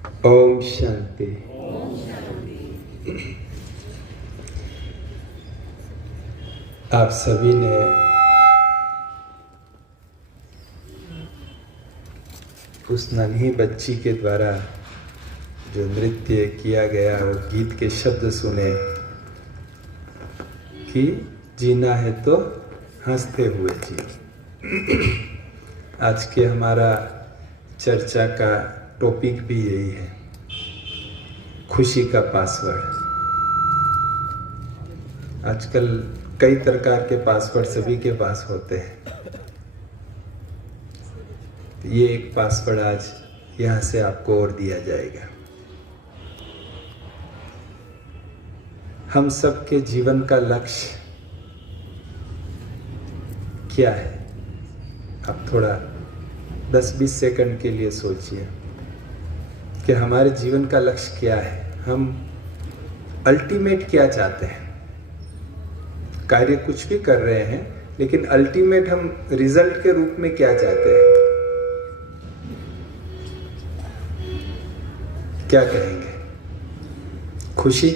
ओम शांति। आप सभी ने उस नन्ही बच्ची के द्वारा जो नृत्य किया गया और गीत के शब्द सुने कि जीना है तो हंसते हुए जियो। आज के हमारा चर्चा का टॉपिक भी यही है, खुशी का पासवर्ड। आजकल कई प्रकार के पासवर्ड सभी के पास होते हैं। ये एक पासवर्ड आज यहाँ से आपको और दिया जाएगा। हम सबके जीवन का लक्ष्य क्या है? आप थोड़ा 10-20 सेकंड के लिए सोचिए कि हमारे जीवन का लक्ष्य क्या है। हम अल्टीमेट क्या चाहते हैं? कार्य कुछ भी कर रहे हैं, लेकिन अल्टीमेट हम रिजल्ट के रूप में क्या चाहते हैं? क्या कहेंगे? खुशी।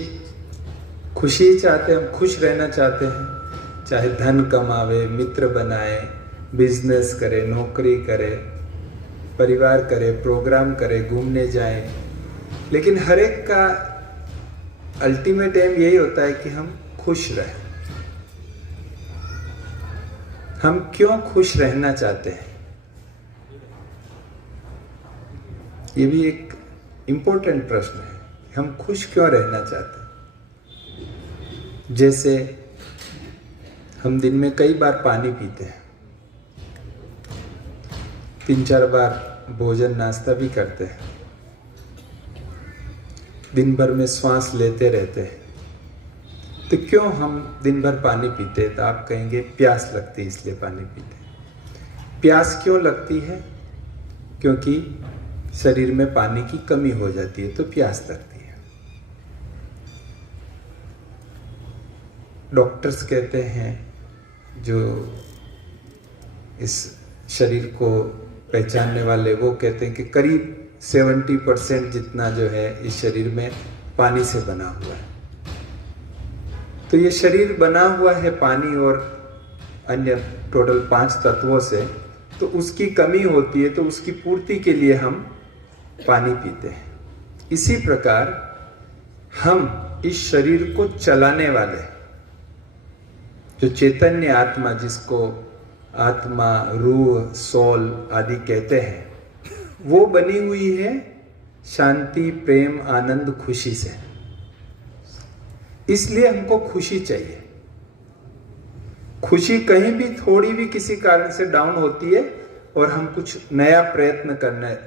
खुशी ही चाहते हैं, हम खुश रहना चाहते हैं। चाहे धन कमावे, मित्र बनाए, बिजनेस करे, नौकरी करे, परिवार करे, प्रोग्राम करे, घूमने जाए, लेकिन हर एक का अल्टीमेट एम यही होता है कि हम खुश रहें। हम क्यों खुश रहना चाहते हैं? ये भी एक इम्पोर्टेंट प्रश्न है। हम खुश क्यों रहना चाहते हैं? जैसे हम दिन में कई बार पानी पीते हैं, 3-4 बार भोजन नाश्ता भी करते हैं, दिन भर में श्वास लेते रहते हैं, तो क्यों हम दिन भर पानी पीते हैं? तो आप कहेंगे प्यास लगती है इसलिए पानी पीते हैं। प्यास क्यों लगती है? क्योंकि शरीर में पानी की कमी हो जाती है तो प्यास लगती है। डॉक्टर्स कहते हैं, जो इस शरीर को पहचानने वाले, वो कहते हैं कि करीब 70% जितना जो है इस शरीर में पानी से बना हुआ है। तो ये शरीर बना हुआ है पानी और अन्य टोटल 5 तत्वों से, तो उसकी कमी होती है, तो उसकी पूर्ति के लिए हम पानी पीते हैं। इसी प्रकार हम इस शरीर को चलाने वाले जो चैतन्य आत्मा, जिसको आत्मा, रूह, सोल आदि कहते हैं, वो बनी हुई है शांति, प्रेम, आनंद, खुशी से। इसलिए हमको खुशी चाहिए। खुशी कहीं भी थोड़ी भी किसी कारण से डाउन होती है और हम कुछ नया प्रयत्न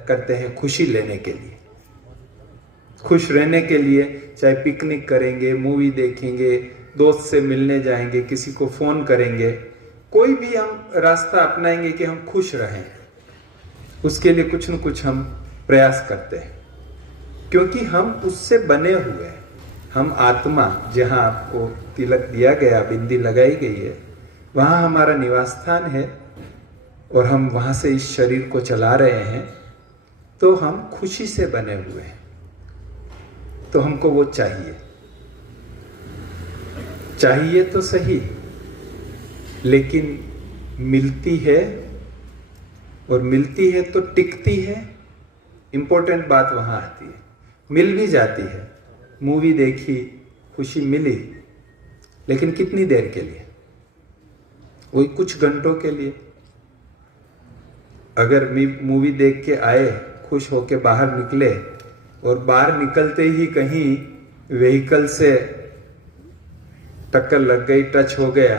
करते हैं खुशी लेने के लिए, खुश रहने के लिए। चाहे पिकनिक करेंगे, मूवी देखेंगे, दोस्त से मिलने जाएंगे, किसी को फोन करेंगे, कोई भी हम रास्ता अपनाएंगे कि हम खुश रहें। उसके लिए कुछ न कुछ हम प्रयास करते हैं, क्योंकि हम उससे बने हुए हैं। हम आत्मा, जहाँ आपको तिलक दिया गया, बिंदी लगाई गई है, वहाँ हमारा निवास स्थान है और हम वहाँ से इस शरीर को चला रहे हैं, तो हम खुशी से बने हुए हैं। तो हमको वो चाहिए तो सही, लेकिन मिलती है, और मिलती है तो टिकती है। इंपॉर्टेंट बात वहाँ आती है। मिल भी जाती है, मूवी देखी, खुशी मिली, लेकिन कितनी देर के लिए? वही कुछ घंटों के लिए। अगर मूवी देख के आए, खुश होके बाहर निकले, और बाहर निकलते ही कहीं व्हीकल से टक्कर लग गई, टच हो गया,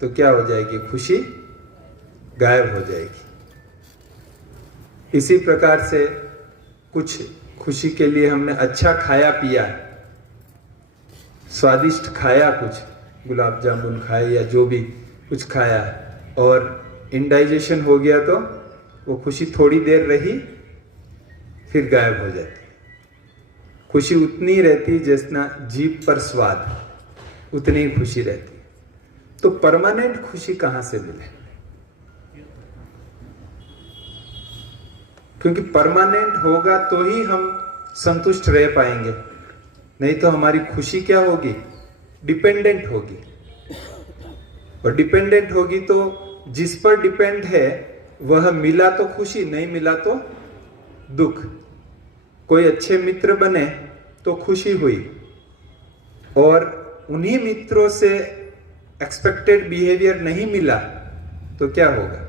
तो क्या हो जाएगी? खुशी गायब हो जाएगी। इसी प्रकार से कुछ खुशी के लिए हमने अच्छा खाया पिया, स्वादिष्ट खाया, कुछ गुलाब जामुन खाए या जो भी कुछ खाया, और इंडाइजेशन हो गया, तो वो खुशी थोड़ी देर रही, फिर गायब हो जाती। खुशी उतनी रहती जितना जीभ पर स्वाद, उतनी ही खुशी रहती। तो परमानेंट खुशी कहाँ से मिले? क्योंकि परमानेंट होगा तो ही हम संतुष्ट रह पाएंगे। नहीं तो हमारी खुशी क्या होगी? डिपेंडेंट होगी। और डिपेंडेंट होगी तो जिस पर डिपेंड है वह मिला तो खुशी, नहीं मिला तो दुख। कोई अच्छे मित्र बने तो खुशी हुई, और उन्हीं मित्रों से एक्सपेक्टेड बिहेवियर नहीं मिला तो क्या होगा?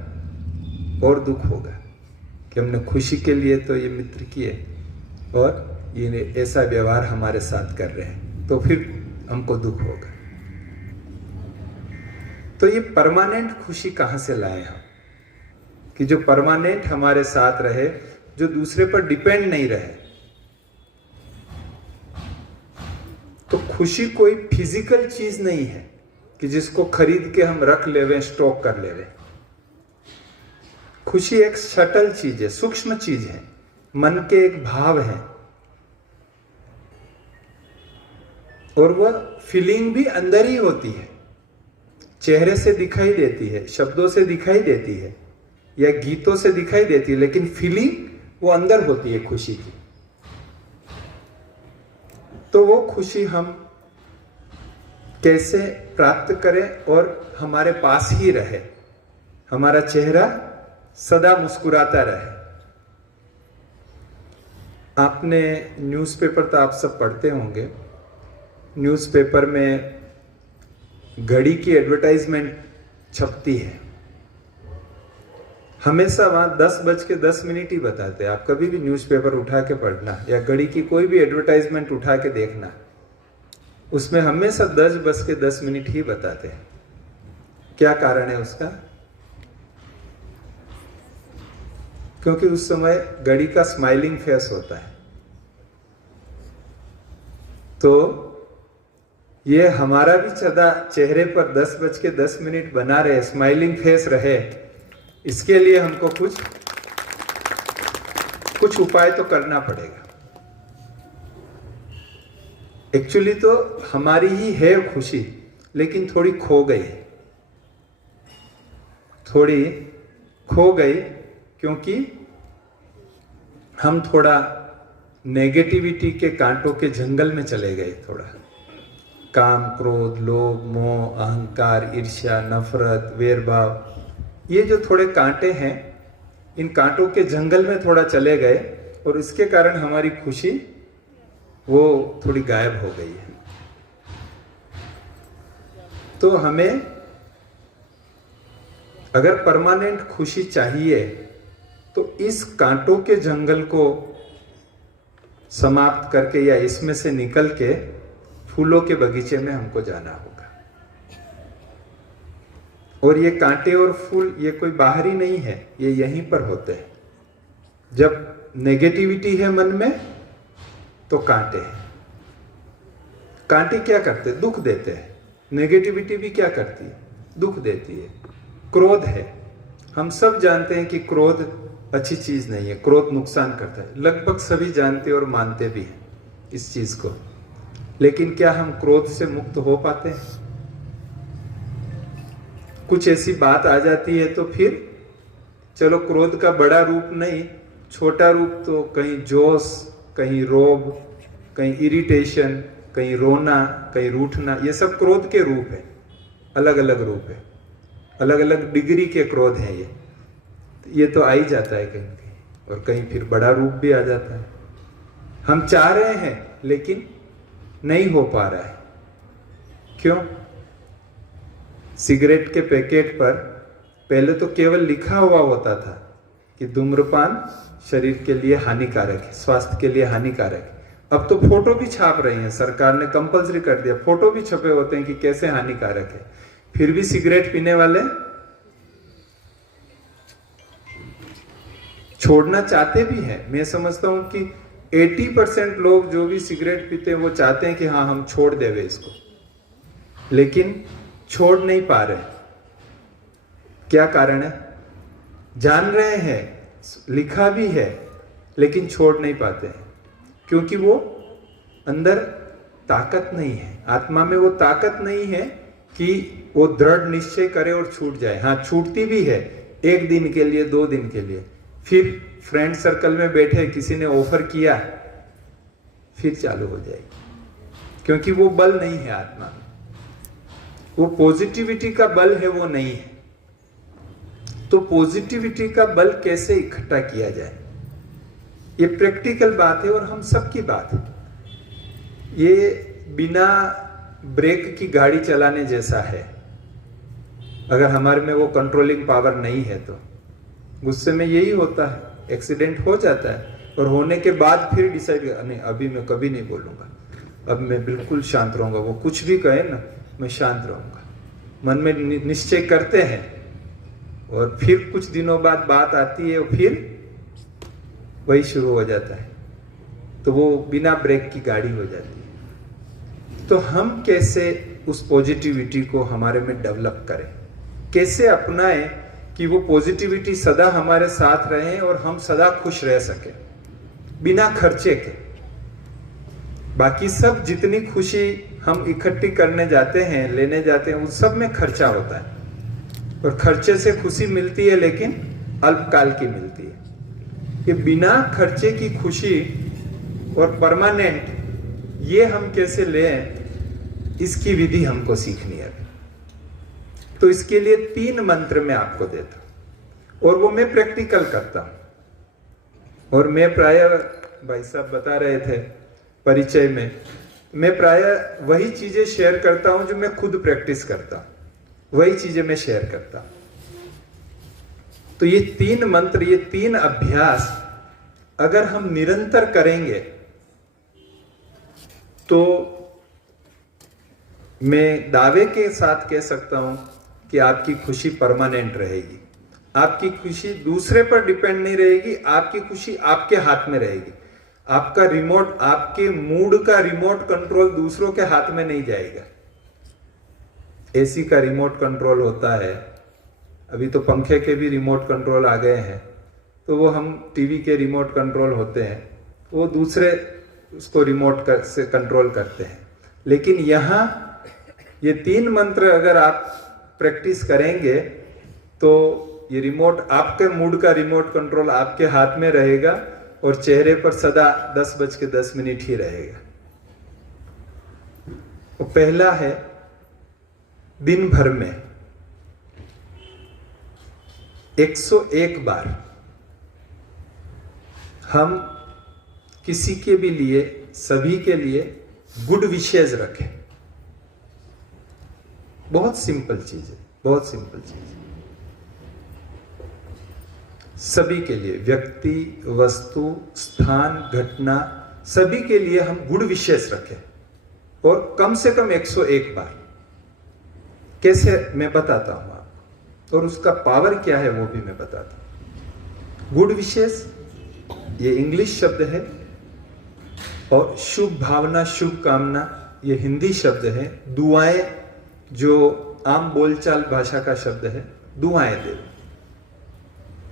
और दुख होगा कि हमने खुशी के लिए तो ये मित्र किए और ये ऐसा व्यवहार हमारे साथ कर रहे हैं, तो फिर हमको दुख होगा। तो ये परमानेंट खुशी कहां से लाए हम, कि जो परमानेंट हमारे साथ रहे, जो दूसरे पर डिपेंड नहीं रहे। तो खुशी कोई फिजिकल चीज नहीं है कि जिसको खरीद के हम रख लेवे, स्टॉक कर लेवे। खुशी एक सटल चीज है, सूक्ष्म चीज है, मन के एक भाव है, और वह फीलिंग भी अंदर ही होती है। चेहरे से दिखाई देती है, शब्दों से दिखाई देती है, या गीतों से दिखाई देती है, लेकिन फीलिंग वो अंदर होती है खुशी की। तो वो खुशी हम कैसे प्राप्त करें और हमारे पास ही रहे, हमारा चेहरा सदा मुस्कुराता रहे। आपने न्यूज़पेपर तो आप सब पढ़ते होंगे, न्यूज़पेपर में घड़ी की एडवर्टाइजमेंट छपती है, हमेशा वहां 10:10 ही बताते हैं। आप कभी भी न्यूज़पेपर उठा के पढ़ना या घड़ी की कोई भी एडवर्टाइजमेंट उठा के देखना, उसमें हमेशा 10:10 ही बताते हैं। क्या कारण है उसका? क्योंकि उस समय घड़ी का स्माइलिंग फेस होता है। तो ये हमारा भी सदा चेहरे पर 10:10 बना रहे, स्माइलिंग फेस रहे, इसके लिए हमको कुछ उपाय तो करना पड़ेगा। एक्चुअली तो हमारी ही है खुशी, लेकिन थोड़ी खो गई क्योंकि हम थोड़ा नेगेटिविटी के कांटों के जंगल में चले गए। थोड़ा काम, क्रोध, लोभ, मोह, अहंकार, ईर्ष्या, नफरत, वेरभाव, ये जो थोड़े कांटे हैं, इन कांटों के जंगल में थोड़ा चले गए, और इसके कारण हमारी खुशी वो थोड़ी गायब हो गई है। तो हमें अगर परमानेंट खुशी चाहिए तो इस कांटों के जंगल को समाप्त करके या इसमें से निकल के फूलों के बगीचे में हमको जाना होगा। और ये कांटे और फूल ये कोई बाहरी नहीं है, ये यहीं पर होते हैं। जब नेगेटिविटी है मन में तो कांटे हैं। कांटे क्या करते हैं? दुख देते हैं। नेगेटिविटी भी क्या करती है? दुख देती है। क्रोध है, हम सब जानते हैं कि क्रोध अच्छी चीज नहीं है, क्रोध नुकसान करता है, लगभग सभी जानते और मानते भी हैं इस चीज को। लेकिन क्या हम क्रोध से मुक्त हो पाते हैं? कुछ ऐसी बात आ जाती है तो फिर चलो, क्रोध का बड़ा रूप नहीं, छोटा रूप तो कहीं जोश, कहीं रोब, कहीं इरिटेशन, कहीं रोना, कहीं रूठना, ये सब क्रोध के रूप है। अलग अलग रूप है, अलग अलग डिग्री के क्रोध है। ये तो आ ही जाता है कहीं कहीं, और कहीं फिर बड़ा रूप भी आ जाता है। हम चाह रहे हैं लेकिन नहीं हो पा रहा है। क्यों? सिगरेट के पैकेट पर पहले तो केवल लिखा हुआ होता था कि धूम्रपान शरीर के लिए हानिकारक है, स्वास्थ्य के लिए हानिकारक है। अब तो फोटो भी छाप रही हैं, सरकार ने कंपलसरी कर दिया, फोटो भी छपे होते हैं कि कैसे हानिकारक है। फिर भी सिगरेट पीने वाले छोड़ना चाहते भी हैं। मैं समझता हूं कि 80% लोग जो भी सिगरेट पीते हैं वो चाहते हैं कि हाँ हम छोड़ देवे इसको, लेकिन छोड़ नहीं पा रहे। क्या कारण है? जान रहे हैं, लिखा भी है, लेकिन छोड़ नहीं पाते हैं, क्योंकि वो अंदर ताकत नहीं है, आत्मा में वो ताकत नहीं है कि वो दृढ़ निश्चय करे और छूट जाए। हाँ, छूटती भी है 1 दिन के लिए, 2 दिन के लिए। फिर फ्रेंड सर्कल में बैठे, किसी ने ऑफर किया फिर चालू हो जाएगी, क्योंकि वो बल नहीं है आत्मा में, वो पॉजिटिविटी का बल है, वो नहीं है। तो पॉजिटिविटी का बल कैसे इकट्ठा किया जाए, ये प्रैक्टिकल बात है और हम सबकी बात है। ये बिना ब्रेक की गाड़ी चलाने जैसा है। अगर हमारे में वो कंट्रोलिंग पावर नहीं है तो गुस्से में यही होता है, एक्सीडेंट हो जाता है और होने के बाद फिर डिसाइड नहीं, अभी मैं कभी नहीं बोलूंगा, अब मैं बिल्कुल शांत रहूंगा, वो कुछ भी कहे ना मैं शांत रहूंगा। मन में निश्चय करते हैं और फिर कुछ दिनों बाद बात आती है और फिर वही शुरू हो जाता है, तो वो बिना ब्रेक की गाड़ी हो जाती है। तो हम कैसे उस पॉजिटिविटी को हमारे में डेवलप करें, कैसे अपनाएं कि वो पॉजिटिविटी सदा हमारे साथ रहे और हम सदा खुश रह सके बिना खर्चे के। बाकी सब जितनी खुशी हम इकट्ठी करने जाते हैं, लेने जाते हैं, उस सब में खर्चा होता है और खर्चे से खुशी मिलती है लेकिन अल्पकाल की मिलती है। कि बिना खर्चे की खुशी और परमानेंट, ये हम कैसे लें, इसकी विधि हमको सीखनी है। तो इसके लिए 3 मंत्र मैं आपको देता हूं और वो मैं प्रैक्टिकल करता हूं। और मैं प्राय, भाई साहब बता रहे थे परिचय में, मैं प्राय वही चीजें शेयर करता हूं जो मैं खुद प्रैक्टिस करता हूं, वही चीजें मैं शेयर करता हूं। तो ये 3 मंत्र, ये 3 अभ्यास अगर हम निरंतर करेंगे तो मैं दावे के साथ कह सकता हूं कि आपकी खुशी परमानेंट रहेगी। आपकी खुशी दूसरे पर डिपेंड नहीं रहेगी, आपकी खुशी आपके हाथ में रहेगी। आपका रिमोट, आपके मूड का रिमोट कंट्रोल दूसरों के हाथ में नहीं जाएगा। एसी का रिमोट कंट्रोल होता है, अभी तो पंखे के भी रिमोट कंट्रोल आ गए हैं, तो वो हम टीवी के रिमोट कंट्रोल होते हैं, वो दूसरे उसको रिमोट से कंट्रोल करते हैं। लेकिन यहाँ ये 3 मंत्र अगर आप प्रैक्टिस करेंगे तो ये रिमोट, आपके मूड का रिमोट कंट्रोल आपके हाथ में रहेगा और चेहरे पर सदा 10:10 ही रहेगा। वो पहला है, दिन भर में 101 बार हम किसी के भी लिए, सभी के लिए गुड विशेष रखें। बहुत सिंपल चीज है, बहुत सिंपल चीज है। सभी के लिए, व्यक्ति, वस्तु, स्थान, घटना, सभी के लिए हम गुड विशेष रखें और कम से कम 101 बार। कैसे, मैं बताता हूं आपको, और उसका पावर क्या है वो भी मैं बताता हूं। गुड विशेष ये इंग्लिश शब्द है और शुभ भावना, शुभ कामना ये हिंदी शब्द है। दुआएं जो आम बोलचाल भाषा का शब्द है, दुआएं दे।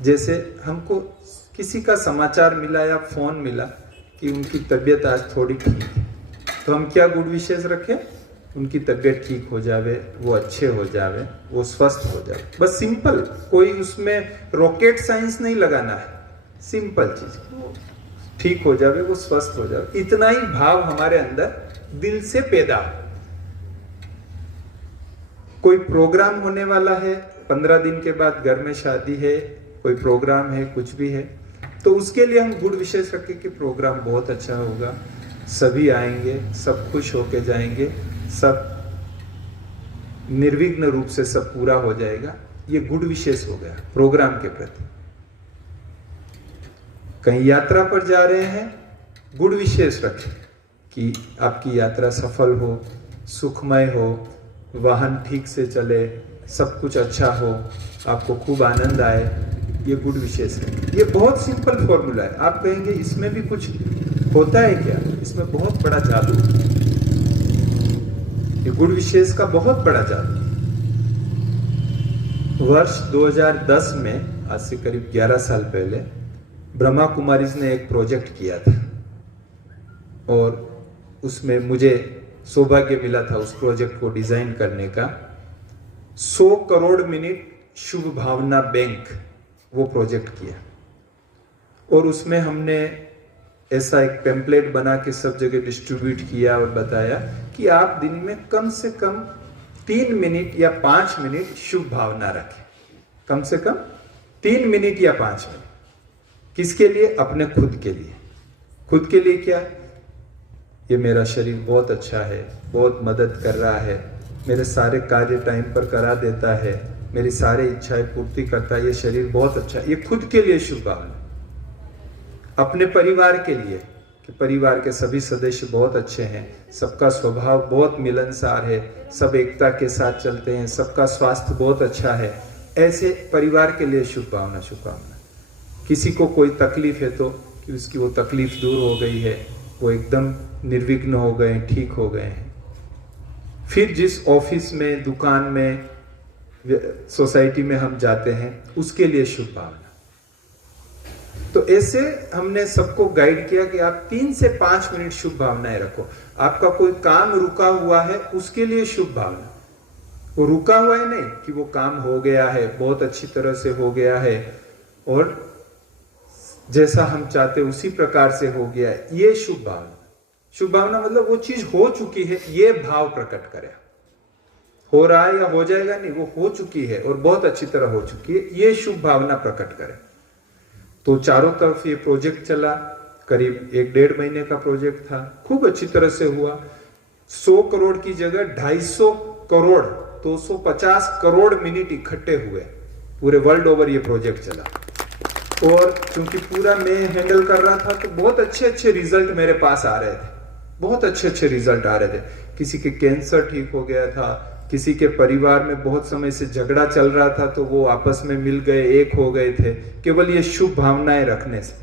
जैसे हमको किसी का समाचार मिला या फोन मिला कि उनकी तबीयत आज थोड़ी ठीक है, तो हम क्या गुड विशेष रखें, उनकी तबीयत ठीक हो जावे, वो अच्छे हो जावे, वो स्वस्थ हो जावे। बस सिंपल, कोई उसमें रॉकेट साइंस नहीं लगाना है, सिंपल चीज, वो ठीक हो जावे, वो स्वस्थ हो जावे, इतना ही भाव हमारे अंदर दिल से पैदा हो। कोई प्रोग्राम होने वाला है, 15 दिन के बाद घर में शादी है, कोई प्रोग्राम है, कुछ भी है, तो उसके लिए हम गुड विशेष रखें कि प्रोग्राम बहुत अच्छा होगा, सभी आएंगे, सब खुश होके जाएंगे, सब निर्विघ्न रूप से सब पूरा हो जाएगा। ये गुड विशेष हो गया प्रोग्राम के प्रति। कहीं यात्रा पर जा रहे हैं, गुड विशेष रखें कि आपकी यात्रा सफल हो, सुखमय हो, वाहन ठीक से चले, सब कुछ अच्छा हो, आपको खूब आनंद आए, ये गुड विशेष है। ये बहुत सिंपल फॉर्मूला है। आप कहेंगे इसमें भी कुछ होता है क्या? इसमें बहुत बड़ा जादू है, ये गुड विशेष का बहुत बड़ा जादू। वर्ष 2010 में, आज से करीब 11 साल पहले, ब्रह्मा कुमारीज ने एक प्रोजेक्ट किया था और उसमें मुझे सौभाग्य मिला था उस प्रोजेक्ट को डिजाइन करने का। 100 करोड़ मिनट शुभ भावना बैंक, वो प्रोजेक्ट किया और उसमें हमने ऐसा एक टेम्पलेट बना के सब जगह डिस्ट्रीब्यूट किया और बताया कि आप दिन में कम से कम 3 मिनट या 5 मिनट शुभ भावना रखें। कम से कम 3 मिनट या 5 मिनट। किसके लिए? अपने खुद के लिए। खुद के लिए क्या? ये मेरा शरीर बहुत अच्छा है, बहुत मदद कर रहा है, मेरे सारे कार्य टाइम पर करा देता है, मेरी सारी इच्छाएं पूर्ति करता है, ये शरीर बहुत अच्छा है। ये खुद के लिए शुभ भावना। अपने परिवार के लिए कि परिवार के सभी सदस्य बहुत अच्छे हैं, सबका स्वभाव बहुत मिलनसार है, सब एकता के साथ चलते हैं, सबका स्वास्थ्य बहुत अच्छा है, ऐसे परिवार के लिए शुभ भावना। शुभ भावना। किसी को कोई तकलीफ है तो कि उसकी वो तकलीफ दूर हो गई है, वो एकदम निर्विघ्न हो गए, ठीक हो गए हैं। फिर जिस ऑफिस में, दुकान में, सोसाइटी में हम जाते हैं, उसके लिए शुभ भावना। तो ऐसे हमने सबको गाइड किया कि आप 3 से 5 मिनट शुभ भावनाएं रखो। आपका कोई काम रुका हुआ है, उसके लिए शुभ भावना। वो रुका हुआ है नहीं कि वो काम हो गया है, बहुत अच्छी तरह से हो गया है और जैसा हम चाहते उसी प्रकार से हो गया है, ये शुभ भावना। शुभ भावना मतलब वो चीज हो चुकी है, ये भाव प्रकट करे। हो रहा है या हो जाएगा नहीं, वो हो चुकी है और बहुत अच्छी तरह हो चुकी है, ये शुभ भावना प्रकट करे। तो चारों तरफ ये प्रोजेक्ट चला, करीब 1-1.5 महीने का प्रोजेक्ट था, खूब अच्छी तरह से हुआ। 100 करोड़ की जगह 250 करोड़ 250 करोड़ मिनट इकट्ठे हुए, पूरे वर्ल्ड ओवर ये प्रोजेक्ट चला। और क्योंकि पूरा मैं हैंडल कर रहा था तो बहुत अच्छे अच्छे रिजल्ट मेरे पास आ रहे थे, बहुत अच्छे अच्छे रिजल्ट आ रहे थे। किसी के कैंसर ठीक हो गया था, किसी के परिवार में बहुत समय से झगड़ा चल रहा था तो वो आपस में मिल गए, एक हो गए थे, केवल ये शुभ भावनाएं रखने से।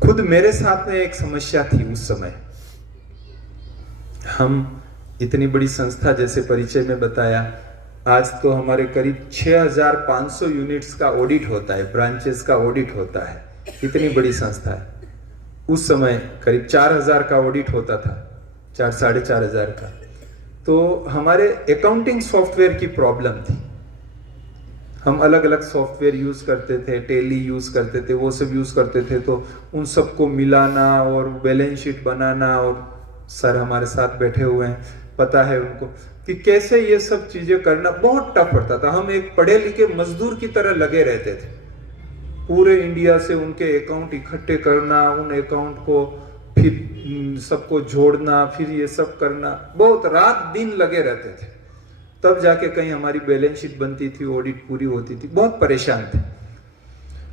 खुद मेरे साथ में एक समस्या थी उस समय। हम इतनी बड़ी संस्था, जैसे परिचय में बताया, आज तो हमारे करीब 6500 यूनिट्स का ऑडिट होता है, ब्रांचेस का ऑडिट होता है, इतनी बड़ी संस्था है। उस समय करीब 4000 का ऑडिट होता था, 4-4.5 का। तो हमारे अकाउंटिंग सॉफ्टवेयर की प्रॉब्लम थी। हम अलग अलग सॉफ्टवेयर यूज करते थे, टेली यूज करते थे, वो सब यूज करते थे, तो उन सबको मिलाना और बैलेंस शीट बनाना, और सर हमारे साथ बैठे हुए हैं, पता है उनको कि कैसे ये सब चीजें करना बहुत टफ पड़ता था। हम एक पढ़े लिखे मजदूर की तरह लगे रहते थे, पूरे इंडिया से उनके अकाउंट इकट्ठे करना, उन अकाउंट को फिर सबको जोड़ना, फिर ये सब करना, बहुत रात दिन लगे रहते थे, तब जाके कहीं हमारी बैलेंस शीट बनती थी, ऑडिट पूरी होती थी। बहुत परेशान थे।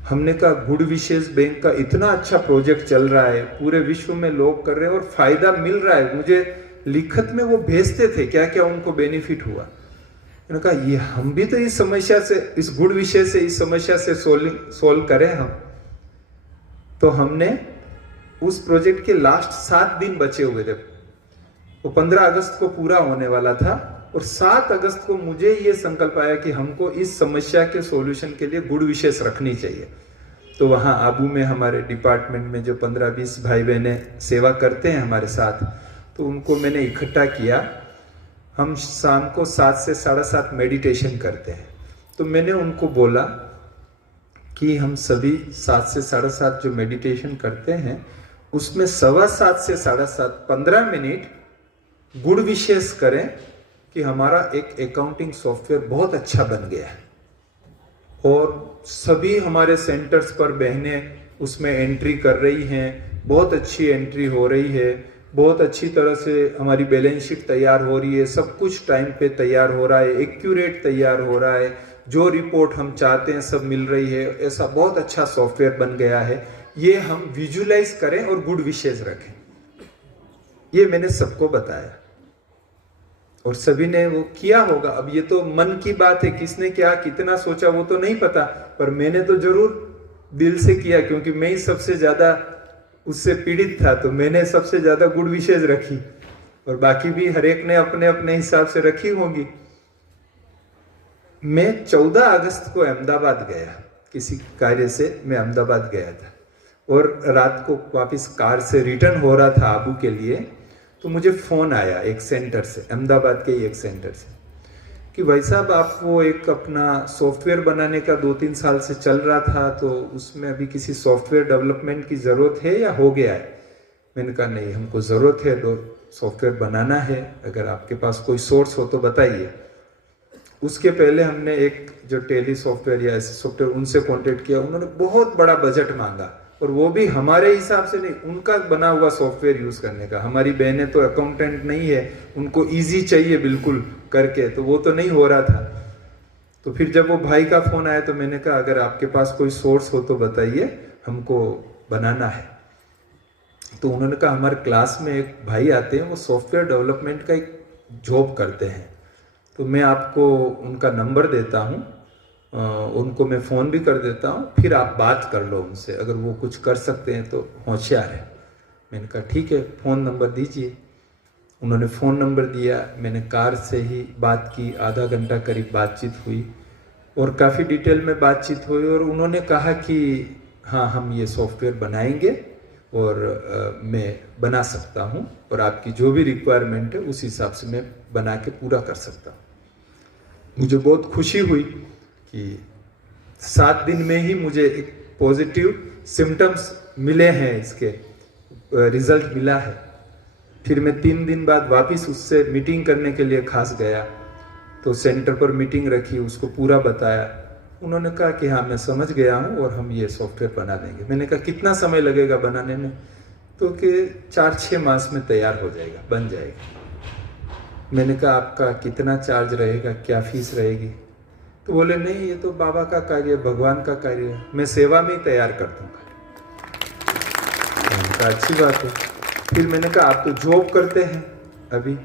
हमने कहा गुड विशेष बैंक का इतना अच्छा प्रोजेक्ट चल रहा है, पूरे विश्व में लोग कर रहे हैं और फायदा मिल रहा है। मुझे लिखत में वो भेजते थे क्या क्या उनको बेनिफिट हुआ। मैंने कहा ये हम भी तो इस समस्या से, इस गुड विषय से, इस समस्या से सोल्व करें हम। तो हमने उस प्रोजेक्ट के लास्ट 7 दिन बचे हुए थे, वो 15 अगस्त को पूरा होने वाला था, और 7 अगस्त को मुझे ये संकल्प आया कि हमको इस समस्या के सॉल्यूशन के लिए गुड विशेष रखनी चाहिए। तो वहाँ आबू में हमारे डिपार्टमेंट में जो 15-20 भाई बहने सेवा करते हैं हमारे साथ, तो उनको मैंने इकट्ठा किया। हम शाम को 7 से 7:30 मेडिटेशन करते हैं। तो मैंने उनको बोला कि हम सभी 7 से 7:30 जो मेडिटेशन करते हैं, उसमें 7:15 से 7:30 15 मिनट गुड विशेष करें कि हमारा एक अकाउंटिंग सॉफ्टवेयर बहुत अच्छा बन गया है, और सभी हमारे सेंटर्स पर बहनें उसमें एंट्री कर रही हैं, बहुत अच्छी एंट्री हो रही है, बहुत अच्छी तरह से हमारी बैलेंस शीट तैयार हो रही है, सब कुछ टाइम पे तैयार हो रहा है, एक्यूरेट तैयार हो रहा है, जो रिपोर्ट हम चाहते हैं सब मिल रही है, ऐसा बहुत अच्छा सॉफ्टवेयर बन गया है। ये हम विजुलाइज करें और गुड विशेष रखें। ये मैंने सबको बताया और सभी ने वो किया होगा। अब ये तो मन की बात है, किसने क्या कितना सोचा वो तो नहीं पता, पर मैंने तो जरूर दिल से किया, क्योंकि मैं ही सबसे ज्यादा उससे पीड़ित था, तो मैंने सबसे ज्यादा गुड विशेष रखी, और बाकी भी हर एक ने अपने अपने हिसाब से रखी होंगी। मैं 14 अगस्त को अहमदाबाद गया, किसी कार्य से मैं अहमदाबाद गया था, और रात को वापस कार से रिटर्न हो रहा था आबू के लिए। तो मुझे फोन आया एक सेंटर से, अहमदाबाद के एक सेंटर से, कि भाई साहब आप वो एक अपना सॉफ्टवेयर बनाने का 2-3 साल से चल रहा था, तो उसमें अभी किसी सॉफ्टवेयर डेवलपमेंट की ज़रूरत है या हो गया है? मैंने कहा नहीं, हमको ज़रूरत है, सॉफ्टवेयर बनाना है, अगर आपके पास कोई सोर्स हो तो बताइए। उसके पहले हमने एक जो टेली सॉफ्टवेयर या ऐसे सॉफ्टवेयर उनसे कांटेक्ट किया, उन्होंने बहुत बड़ा बजट मांगा, और वो भी हमारे हिसाब से नहीं, उनका बना हुआ सॉफ्टवेयर यूज करने का। हमारी बहनें तो अकाउंटेंट नहीं है, उनको इजी चाहिए बिल्कुल करके, तो वो तो नहीं हो रहा था। तो फिर जब वो भाई का फोन आया तो मैंने कहा अगर आपके पास कोई सोर्स हो तो बताइए, हमको बनाना है। तो उन्होंने कहा हमारे क्लास में एक भाई आते हैं, वो सॉफ्टवेयर डेवलपमेंट का एक जॉब करते हैं, तो मैं आपको उनका नंबर देता हूँ, उनको मैं फ़ोन भी कर देता हूँ, फिर आप बात कर लो उनसे, अगर वो कुछ कर सकते हैं तो होशियार है। मैंने कहा ठीक है, फ़ोन नंबर दीजिए। उन्होंने फ़ोन नंबर दिया, मैंने कार से ही बात की, आधा घंटा करीब बातचीत हुई और काफ़ी डिटेल में बातचीत हुई, और उन्होंने कहा कि हाँ हम ये सॉफ्टवेयर बनाएंगे और मैं बना सकता हूँ, और आपकी जो भी रिक्वायरमेंट है उस हिसाब से मैं बना के पूरा कर सकता हूँ। मुझे बहुत खुशी हुई कि 7 दिन में ही मुझे एक पॉजिटिव सिम्टम्स मिले हैं, इसके रिजल्ट मिला है। फिर मैं 3 दिन बाद वापस उससे मीटिंग करने के लिए खास गया, तो सेंटर पर मीटिंग रखी, उसको पूरा बताया। उन्होंने कहा कि हाँ मैं समझ गया हूँ और हम ये सॉफ्टवेयर बना देंगे। मैंने कहा कितना समय लगेगा बनाने में? तो कि 4-6 मास में तैयार हो जाएगा, बन जाएगा। मैंने कहा आपका कितना चार्ज रहेगा, क्या फीस रहेगी? तो बोले नहीं, ये तो बाबा का कार्य है, भगवान का कार्य है, मैं सेवा में ही तैयार कर दूंगा। मैंने कहा अच्छी बात है। फिर मैंने कहा आप तो जॉब करते हैं अभी,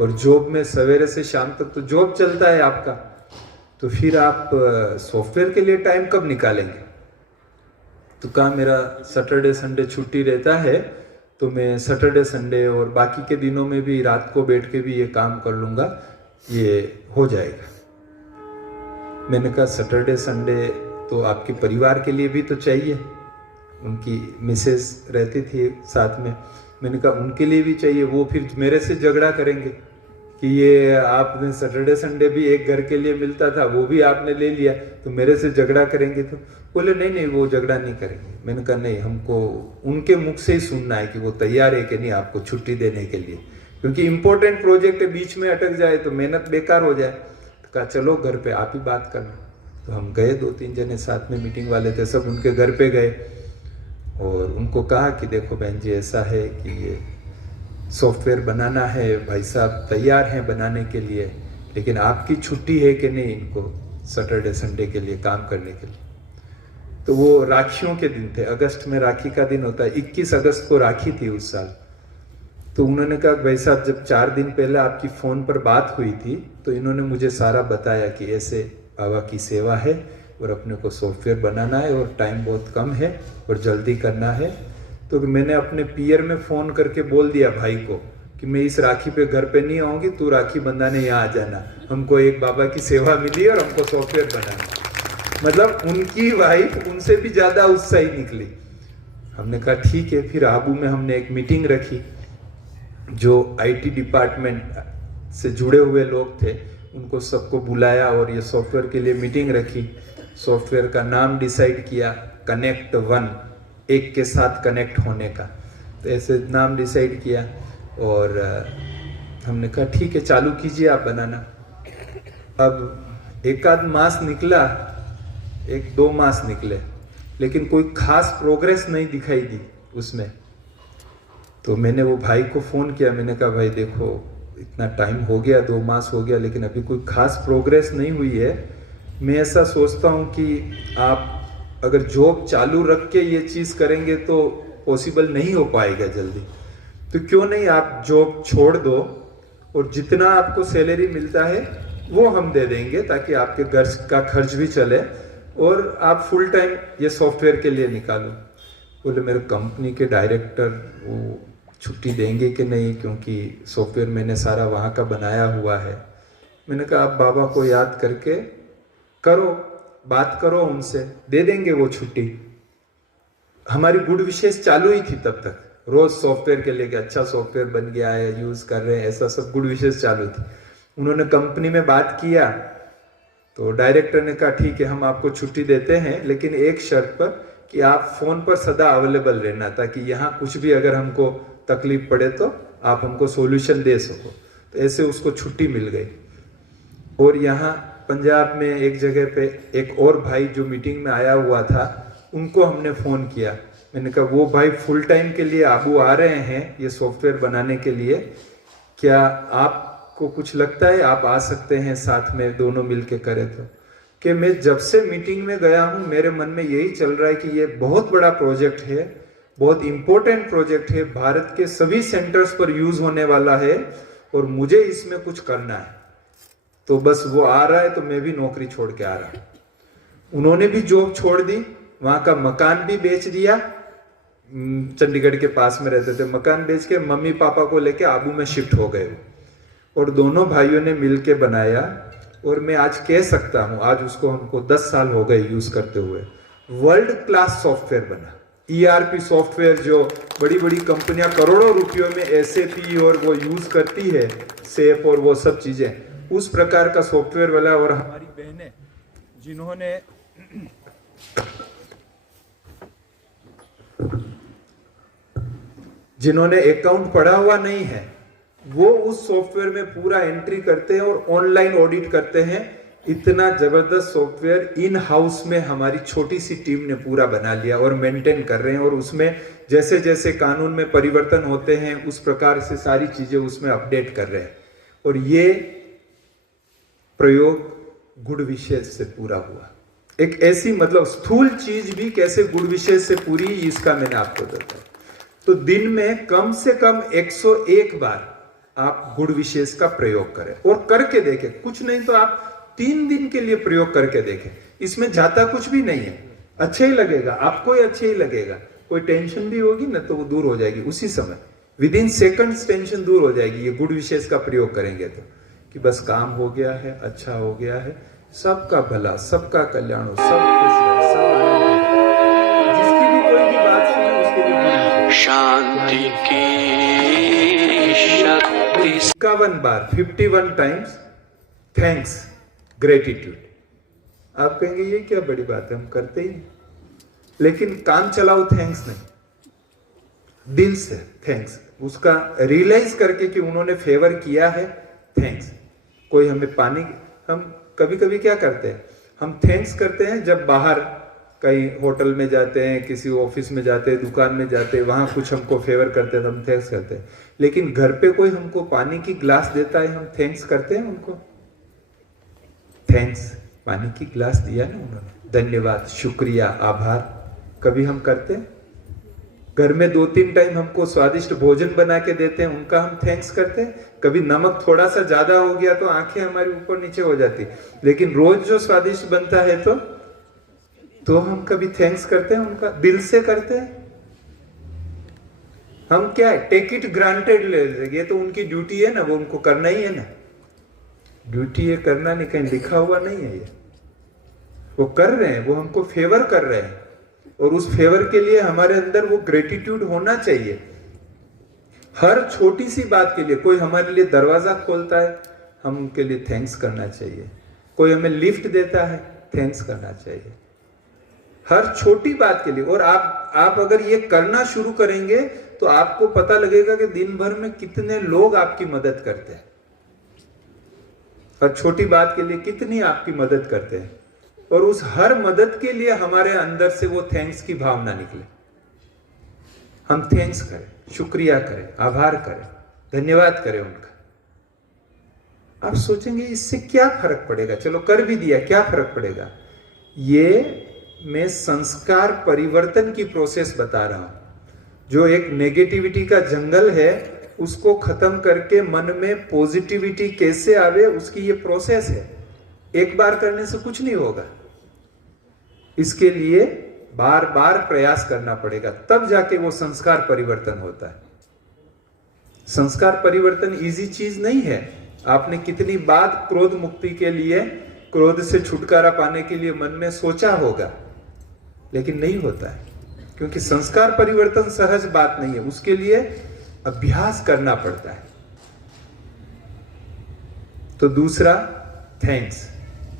और जॉब में सवेरे से शाम तक तो जॉब चलता है आपका, तो फिर आप सॉफ्टवेयर के लिए टाइम कब निकालेंगे? तो कहा मेरा सैटरडे संडे छुट्टी रहता है, तो मैं सैटरडे संडे और बाकी के दिनों में भी रात को बैठ के भी ये काम कर लूँगा, ये हो जाएगा। मैंने कहा सैटरडे संडे तो आपके परिवार के लिए भी तो चाहिए, उनकी मिसेस रहती थी साथ में। मैंने कहा उनके लिए भी चाहिए, वो फिर मेरे से झगड़ा करेंगे कि ये आपने सैटरडे संडे भी एक घर के लिए मिलता था, वो भी आपने ले लिया, तो मेरे से झगड़ा करेंगे। तो बोले नहीं नहीं, वो झगड़ा नहीं करेंगे। मैंने कहा नहीं, हमको उनके मुख से ही सुनना है कि वो तैयार है कि नहीं आपको छुट्टी देने के लिए, क्योंकि इंपॉर्टेंट प्रोजेक्ट बीच में अटक जाए तो मेहनत बेकार हो जाए। तो कहा चलो घर पे आप ही बात करना। तो हम गए, 2-3 जने साथ में मीटिंग वाले थे, सब उनके घर पे गए और उनको कहा कि देखो बहन जी ऐसा है कि ये सॉफ्टवेयर बनाना है, भाई साहब तैयार हैं बनाने के लिए, लेकिन आपकी छुट्टी है कि नहीं इनको सैटरडे संडे के लिए काम करने के लिए। तो वो राखियों के दिन थे, अगस्त में राखी का दिन होता है, 21 अगस्त को राखी थी उस साल। तो उन्होंने कहा भाई साहब जब 4 दिन पहले आपकी फ़ोन पर बात हुई थी तो इन्होंने मुझे सारा बताया कि ऐसे बाबा की सेवा है और अपने को सॉफ्टवेयर बनाना है और टाइम बहुत कम है और जल्दी करना है। तो मैंने अपने पीयर में फ़ोन करके बोल दिया भाई को कि मैं इस राखी पे घर पे नहीं आऊँगी, तू राखी बंधाने यहाँ आ जाना, हमको एक बाबा की सेवा मिली और हमको सॉफ्टवेयर बनाना। मतलब उनकी वाइफ उनसे भी ज़्यादा उत्साही निकली। हमने कहा ठीक है। फिर आबू में हमने एक मीटिंग रखी, जो आईटी डिपार्टमेंट से जुड़े हुए लोग थे उनको सबको बुलाया और ये सॉफ्टवेयर के लिए मीटिंग रखी। सॉफ्टवेयर का नाम डिसाइड किया, कनेक्ट 1, एक के साथ कनेक्ट होने का, तो ऐसे नाम डिसाइड किया और हमने कहा ठीक है चालू कीजिए आप बनाना। अब 1-आध मास निकला, 1-2 मास निकले, लेकिन कोई खास प्रोग्रेस नहीं दिखाई दी उसमें। तो मैंने वो भाई को फ़ोन किया, मैंने कहा भाई देखो इतना टाइम हो गया, 2 मास हो गया, लेकिन अभी कोई खास प्रोग्रेस नहीं हुई है। मैं ऐसा सोचता हूँ कि आप अगर जॉब चालू रख के ये चीज़ करेंगे तो पॉसिबल नहीं हो पाएगा जल्दी, तो क्यों नहीं आप जॉब छोड़ दो और जितना आपको सैलरी मिलता है वो हम दे देंगे ताकि आपके घर का खर्च भी चले और आप फुल टाइम ये सॉफ्टवेयर के लिए निकालो। बोले मेरे कंपनी के डायरेक्टर वो छुट्टी देंगे कि नहीं, क्योंकि सॉफ्टवेयर मैंने सारा वहाँ का बनाया हुआ है। मैंने कहा आप बाबा को याद करके करो, बात करो उनसे, दे देंगे वो छुट्टी। हमारी गुड विशेष चालू ही थी तब तक, रोज सॉफ्टवेयर के लिए कि अच्छा सॉफ्टवेयर बन गया है, यूज कर रहे हैं, ऐसा सब गुड विशेष चालू थी। उन्होंने कंपनी में बात किया तो डायरेक्टर ने कहा ठीक है हम आपको छुट्टी देते हैं, लेकिन एक शर्त पर कि आप फोन पर सदा अवेलेबल रहना, ताकि यहाँ कुछ भी अगर हमको तकलीफ पड़े तो आप हमको सॉल्यूशन दे सको। तो ऐसे उसको छुट्टी मिल गई। और यहाँ पंजाब में एक जगह पे एक और भाई जो मीटिंग में आया हुआ था, उनको हमने फोन किया। मैंने कहा वो भाई फुल टाइम के लिए आबू आ रहे हैं ये सॉफ्टवेयर बनाने के लिए, क्या आपको कुछ लगता है आप आ सकते हैं साथ में, दोनों मिलके करें तो? कि मैं जब से मीटिंग में गया हूं मेरे मन में यही चल रहा है कि ये बहुत बड़ा प्रोजेक्ट है, बहुत इंपॉर्टेंट प्रोजेक्ट है, भारत के सभी सेंटर्स पर यूज होने वाला है और मुझे इसमें कुछ करना है। तो बस वो आ रहा है तो मैं भी नौकरी छोड़ के आ रहा हूं। उन्होंने भी जॉब छोड़ दी, वहां का मकान भी बेच दिया, चंडीगढ़ के पास में रहते थे, मकान बेच के मम्मी पापा को लेके आबू में शिफ्ट हो गए और दोनों भाइयों ने मिलके बनाया। और मैं आज कह सकता हूं, आज उसको हमको 10 साल हो गए यूज करते हुए, वर्ल्ड क्लास सॉफ्टवेयर बना। ERP सॉफ्टवेयर जो बड़ी बड़ी कंपनियां करोड़ों रुपयों में SAP और वो यूज करती है, SAP और वो सब चीजें, उस प्रकार का सॉफ्टवेयर वाला। और हमारी बहनें जिन्होंने अकाउंट पढ़ा हुआ नहीं है वो उस सॉफ्टवेयर में पूरा एंट्री करते हैं और ऑनलाइन ऑडिट करते हैं। इतना जबरदस्त सॉफ्टवेयर इन हाउस में हमारी छोटी सी टीम ने पूरा बना लिया और मेंटेन कर रहे हैं। और उसमें जैसे जैसे कानून में परिवर्तन होते हैं उस प्रकार से सारी चीजें उसमें अपडेट कर रहे हैं। और ये प्रयोग गुड विशेष से पूरा हुआ। एक ऐसी मतलब स्थूल चीज भी कैसे गुड विशेष से पूरी, इसका मैंने आपको बताया। तो दिन में कम से कम 101 बार आप गुड विशेष का प्रयोग करें और करके देखें। कुछ नहीं तो आप 3 दिन के लिए प्रयोग करके देखें, इसमें जाता कुछ भी नहीं है, अच्छा ही लगेगा, आपको ही अच्छा ही लगेगा। कोई टेंशन भी होगी ना तो वो दूर हो जाएगी उसी समय, विद इन सेकंड्स टेंशन दूर हो जाएगी ये गुड विशेष का प्रयोग करेंगे तो, कि बस काम हो गया है, अच्छा हो गया है, सबका भला, सबका कल्याण हो, सब खुश रहे, सब आनंद हो। जिसकी भी कोई भी बात सुने उसके लिए शांति की शक्ति 51 बार 51 टाइम्स थैंक्स, ग्रेटिट्यूड। आप कहेंगे ये क्या बड़ी बात है, हम करते ही नहीं, लेकिन काम चलाओ थैंक्स नहीं, दिल से थैंक्स, उसका रियलाइज करके कि उन्होंने फेवर किया है, थैंक्स। कोई हमें पानी, हम कभी कभी क्या करते हैं, हम थैंक्स करते हैं जब बाहर कहीं होटल में जाते हैं, किसी ऑफिस में जाते हैं, दुकान में जाते हैं, वहां कुछ हमको फेवर करते हैं तो हम थैंक्स करते हैं। लेकिन घर पे कोई हमको पानी की ग्लास देता है, हम थैंक्स करते हैं उनको, थैंक्स, पानी की ग्लास दिया ना उन्होंने, धन्यवाद, शुक्रिया, आभार, कभी हम करते हैं? घर में 2-3 टाइम हमको स्वादिष्ट भोजन बना के देते हैं, उनका हम थैंक्स करते हैं? कभी नमक थोड़ा सा ज्यादा हो गया तो आंखें हमारी ऊपर नीचे हो जाती, लेकिन रोज जो स्वादिष्ट बनता है तो हम कभी थैंक्स करते हैं उनका, दिल से करते हैं? हम क्या है, टेक इट ग्रांटेड ले लेंगे, ये तो उनकी ड्यूटी है ना, वो उनको करना ही है ना, ड्यूटी है करना, नहीं कहीं लिखा हुआ नहीं है, ये वो कर रहे हैं, वो हमको फेवर कर रहे हैं और उस फेवर के लिए हमारे अंदर वो ग्रेटिट्यूड होना चाहिए। हर छोटी सी बात के लिए, कोई हमारे लिए दरवाजा खोलता है, हम उनके लिए थैंक्स करना चाहिए। कोई हमें लिफ्ट देता है, थैंक्स करना चाहिए, हर छोटी बात के लिए। और आप अगर ये करना शुरू करेंगे तो आपको पता लगेगा कि दिन भर में कितने लोग आपकी मदद करते हैं, हर छोटी बात के लिए कितनी आपकी मदद करते हैं, और उस हर मदद के लिए हमारे अंदर से वो थैंक्स की भावना निकले। हम थैंक्स करें, शुक्रिया करें, आभार करें, धन्यवाद करें उनका। आप सोचेंगे इससे क्या फर्क पड़ेगा, चलो कर भी दिया, क्या फर्क पड़ेगा? ये मैं संस्कार परिवर्तन की प्रोसेस बता रहा हूं। जो एक नेगेटिविटी का जंगल है उसको खत्म करके मन में पॉजिटिविटी कैसे आवे, उसकी ये प्रोसेस है। एक बार करने से कुछ नहीं होगा, इसके लिए बार बार प्रयास करना पड़ेगा, तब जाके वो संस्कार परिवर्तन होता है। संस्कार परिवर्तन इजी चीज नहीं है। आपने कितनी बार क्रोध मुक्ति के लिए, क्रोध से छुटकारा पाने के लिए मन में सोचा होगा, लेकिन नहीं होता है, क्योंकि संस्कार परिवर्तन सहज बात नहीं है, उसके लिए अभ्यास करना पड़ता है। तो दूसरा थैंक्स,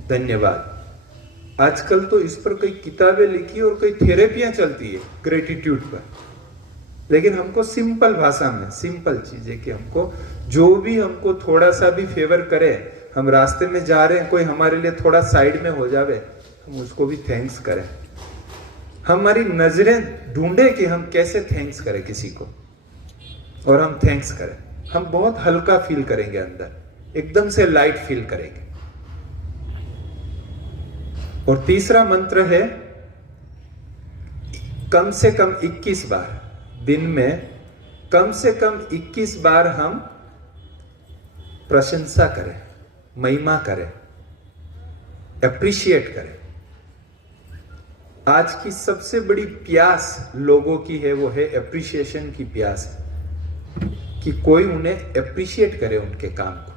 धन्यवाद। आजकल तो इस पर कई किताबें लिखी और कई थेरेपियां चलती है ग्रेटिट्यूड पर, लेकिन हमको सिंपल भाषा में सिंपल चीज है कि हमको जो भी हमको थोड़ा सा भी फेवर करे, हम रास्ते में जा रहे हैं, कोई हमारे लिए थोड़ा साइड में हो जावे, हम उसको भी थैंक्स करें। हमारी नजरें ढूंढे कि हम कैसे थैंक्स करें किसी को, और हम थैंक्स करें। हम बहुत हल्का फील करेंगे, अंदर एकदम से लाइट फील करेंगे। और तीसरा मंत्र है कम से कम 21 बार दिन में, कम से कम 21 बार हम प्रशंसा करें, महिमा करें, एप्रिशिएट करें। आज की सबसे बड़ी प्यास लोगों की है, वो है एप्रिशिएशन की प्यास, कि कोई उन्हें एप्रिशिएट करे उनके काम को।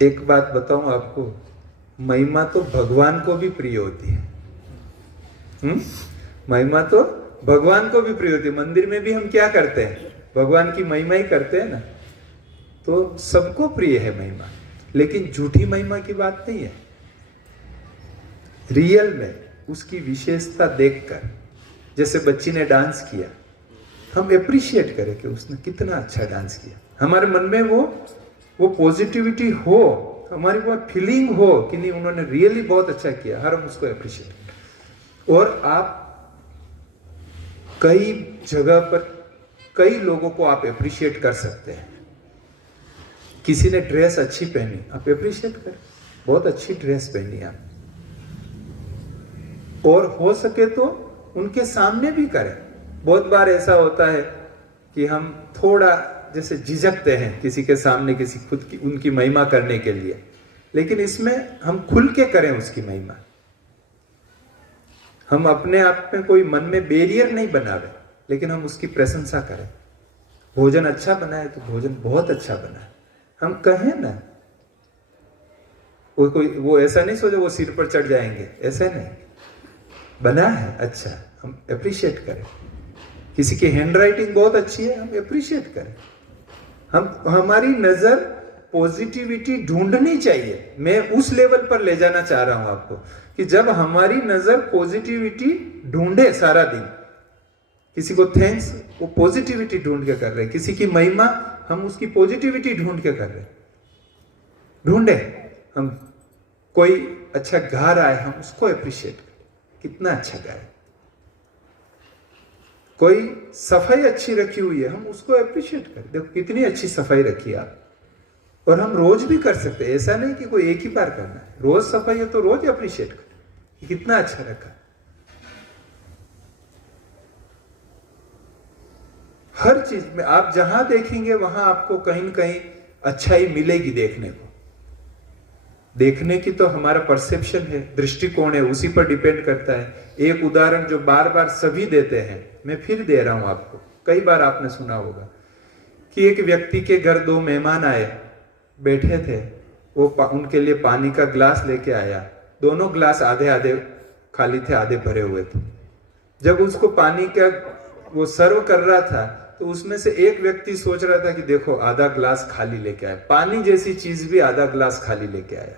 एक बात बताऊं आपको, महिमा तो भगवान को भी प्रिय होती है। महिमा तो भगवान को भी प्रिय होती है। मंदिर में भी हम क्या करते हैं, भगवान की महिमा ही करते हैं ना। तो सबको प्रिय है महिमा, लेकिन झूठी महिमा की बात नहीं है। रियल में उसकी विशेषता देखकर, जैसे बच्ची ने डांस किया, हम एप्रिशिएट करें कि उसने कितना अच्छा डांस किया। हमारे मन में वो पॉजिटिविटी हो, हमारी वो फीलिंग हो कि नहीं उन्होंने रियली बहुत अच्छा किया, हर हम उसको एप्रिशिएट। और आप कई जगह पर कई लोगों को आप एप्रिशिएट कर सकते हैं। किसी ने ड्रेस अच्छी पहनी, आप एप्रिशिएट करें, बहुत अच्छी ड्रेस पहनी आप। और हो सके तो उनके सामने भी करें। बहुत बार ऐसा होता है कि हम थोड़ा जैसे झिझकते हैं किसी के सामने, किसी खुद की उनकी महिमा करने के लिए, लेकिन इसमें हम खुल के करें उसकी महिमा। हम अपने आप में कोई मन में बैरियर नहीं बनावे, लेकिन हम उसकी प्रशंसा करें। भोजन अच्छा बना है तो भोजन बहुत अच्छा बना है, हम कहें ना। वो ऐसा नहीं सोचे वो सिर पर चढ़ जाएंगे, ऐसे नहीं। बना है अच्छा, हम एप्रिशिएट करें। किसी की हैंडराइटिंग बहुत अच्छी है, हम एप्रिशिएट करें। हमारी नजर पॉजिटिविटी ढूंढनी चाहिए। मैं उस लेवल पर ले जाना चाह रहा हूं आपको कि जब हमारी नजर पॉजिटिविटी ढूंढे सारा दिन, किसी को थैंक्स, वो पॉजिटिविटी ढूंढ के कर रहे हैं। किसी की महिमा, हम उसकी पॉजिटिविटी ढूंढ के कर रहे हैं। ढूंढे हम, कोई अच्छा गा रहा है, हम उसको एप्रिशिएट करें, कितना अच्छा गाए। कोई सफाई अच्छी रखी हुई है, हम उसको एप्रिशिएट करें, देखो कितनी अच्छी सफाई रखी है आप। और हम रोज भी कर सकते हैं, ऐसा नहीं कि कोई एक ही बार करना है। रोज सफाई है तो रोज एप्रिशिएट करें, कितना अच्छा रखा। हर चीज में आप जहां देखेंगे वहां आपको कहीं न कहीं अच्छाई मिलेगी देखने को। देखने की तो हमारा परसेप्शन है, दृष्टिकोण है, उसी पर डिपेंड करता है। एक उदाहरण जो बार बार सभी देते हैं, मैं फिर दे रहा हूं आपको, कई बार आपने सुना होगा कि एक व्यक्ति के घर 2 मेहमान आए, बैठे थे, वो उनके लिए पानी का ग्लास लेके आया। दोनों ग्लास आधे आधे खाली थे, आधे भरे हुए थे। जब उसको पानी का वो सर्व कर रहा था, तो उसमें से एक व्यक्ति सोच रहा था कि देखो आधा ग्लास खाली लेके आया, पानी जैसी चीज भी आधा ग्लास खाली लेके आया।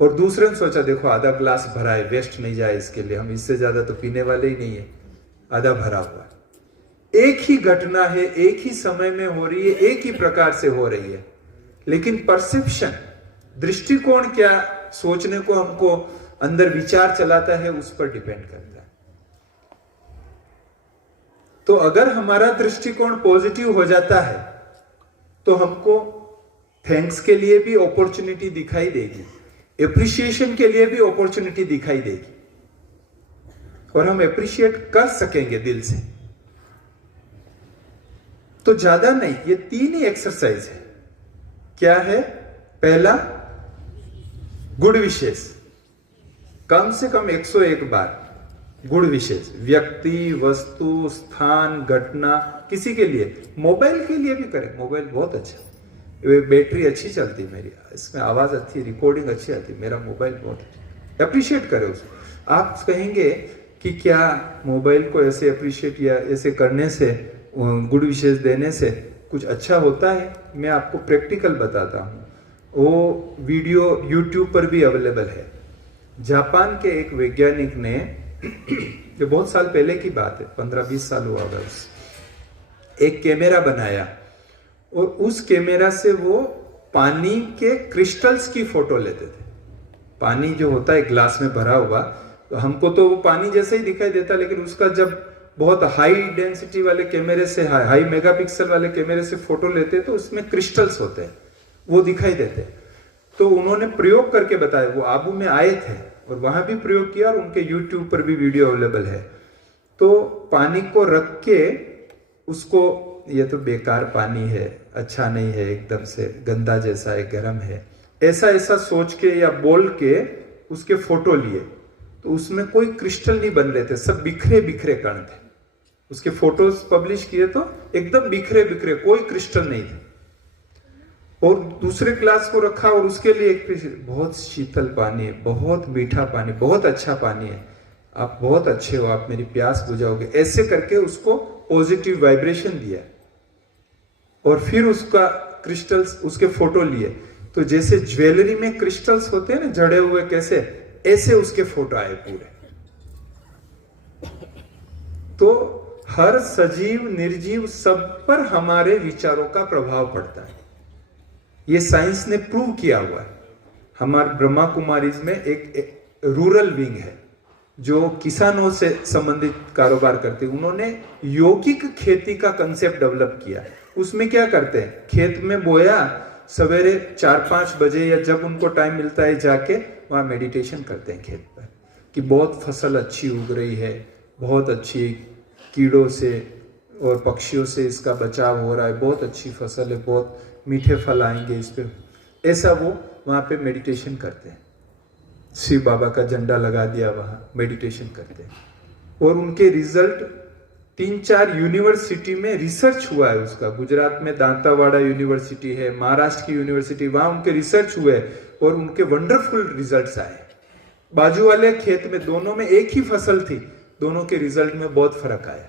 और दूसरे ने सोचा देखो आधा ग्लास भरा है, वेस्ट नहीं जाए इसके लिए, हम इससे ज्यादा तो पीने वाले ही नहीं है, आधा भरा हुआ। एक ही घटना है, एक ही समय में हो रही है, एक ही प्रकार से हो रही है, लेकिन परसेप्शन, दृष्टिकोण क्या सोचने को हमको अंदर विचार चलाता है, उस पर डिपेंड करता है। तो अगर हमारा दृष्टिकोण पॉजिटिव हो जाता है तो हमको थैंक्स के लिए भी अपॉर्चुनिटी दिखाई देगी, एप्रिशिएशन के लिए भी अपॉर्चुनिटी दिखाई देगी, और हम एप्रिशिएट कर सकेंगे दिल से। तो ज्यादा नहीं, ये 3 ही एक्सरसाइज है। क्या है? पहला, गुड विशेष, कम से कम 101 बार गुड विशेष, व्यक्ति, वस्तु, स्थान, घटना, किसी के लिए, मोबाइल के लिए भी करें। मोबाइल बहुत अच्छा, बैटरी अच्छी चलती मेरी, इसमें आवाज अच्छी, रिकॉर्डिंग अच्छी आती, मेरा मोबाइल बहुत अच्छा। अप्रिशिएट करें उसको। आप कहेंगे कि क्या मोबाइल को ऐसे अप्रिशिएट या ऐसे करने से, गुड विशेष देने से कुछ अच्छा होता है। मैं आपको प्रैक्टिकल बताता हूँ, वो वीडियो यूट्यूब पर भी अवेलेबल है। जापान के एक वैज्ञानिक ने ये बहुत साल पहले की बात है, 15-20 साल हुआ होगा, एक कैमरा बनाया और उस कैमरा से वो पानी के क्रिस्टल्स की फोटो लेते थे। पानी जो होता है ग्लास में भरा हुआ, तो हमको तो वो पानी जैसे ही दिखाई देता, लेकिन उसका जब बहुत हाई डेंसिटी वाले कैमरे से, हाई मेगापिक्सल वाले कैमरे से फोटो लेते तो उसमें क्रिस्टल्स होते हैं, वो दिखाई देते। तो उन्होंने प्रयोग करके बताया, वो आबू में आए थे और वहां भी प्रयोग किया और उनके यूट्यूब पर भी वीडियो अवेलेबल है। तो पानी को रख के उसको, ये तो बेकार पानी है, अच्छा नहीं है, एकदम से गंदा जैसा है, गर्म है, ऐसा ऐसा सोच के या बोल के उसके फोटो लिए, तो उसमें कोई क्रिस्टल नहीं बन रहे थे, सब बिखरे बिखरे कण थे। उसके फोटोज पब्लिश किए तो एकदम बिखरे बिखरे, कोई क्रिस्टल नहीं थे। और दूसरे क्लास को रखा और उसके लिए एक बहुत शीतल पानी है, बहुत मीठा पानी, बहुत अच्छा पानी है, आप बहुत अच्छे हो, आप मेरी प्यास बुझाओगे, ऐसे करके उसको पॉजिटिव वाइब्रेशन दिया। और फिर उसका क्रिस्टल्स, उसके फोटो लिए, तो जैसे ज्वेलरी में क्रिस्टल्स होते हैं ना जड़े हुए, कैसे, ऐसे उसके फोटो आए पूरे। तो हर सजीव निर्जीव सब पर हमारे विचारों का प्रभाव पड़ता है, ये साइंस ने प्रूव किया हुआ है। हमारे ब्रह्मा कुमारीज में एक रूरल विंग है जो किसानों से संबंधित कारोबार करते हैं। उन्होंने यौगिक खेती का कंसेप्ट डेवलप किया। उसमें क्या करते हैं, खेत में बोया, सवेरे 4-5 बजे या जब उनको टाइम मिलता है जाके वहां मेडिटेशन करते हैं खेत पर, कि बहुत फसल अच्छी उग रही है, बहुत अच्छी कीड़ों से और पक्षियों से इसका बचाव हो रहा है, बहुत अच्छी फसल है, बहुत मीठे फल आएंगे इस पे, ऐसा वो वहां पे मेडिटेशन करते हैं। शिव बाबा का झंडा लगा दिया, वहां मेडिटेशन करते हैं। और उनके रिजल्ट 3-4 यूनिवर्सिटी में रिसर्च हुआ है उसका। गुजरात में दांतावाड़ा यूनिवर्सिटी है, महाराष्ट्र की यूनिवर्सिटी, वहां उनके रिसर्च हुए और उनके वंडरफुल रिजल्ट्स आए। बाजू वाले खेत में, दोनों में एक ही फसल थी, दोनों के रिजल्ट में बहुत फर्क आया,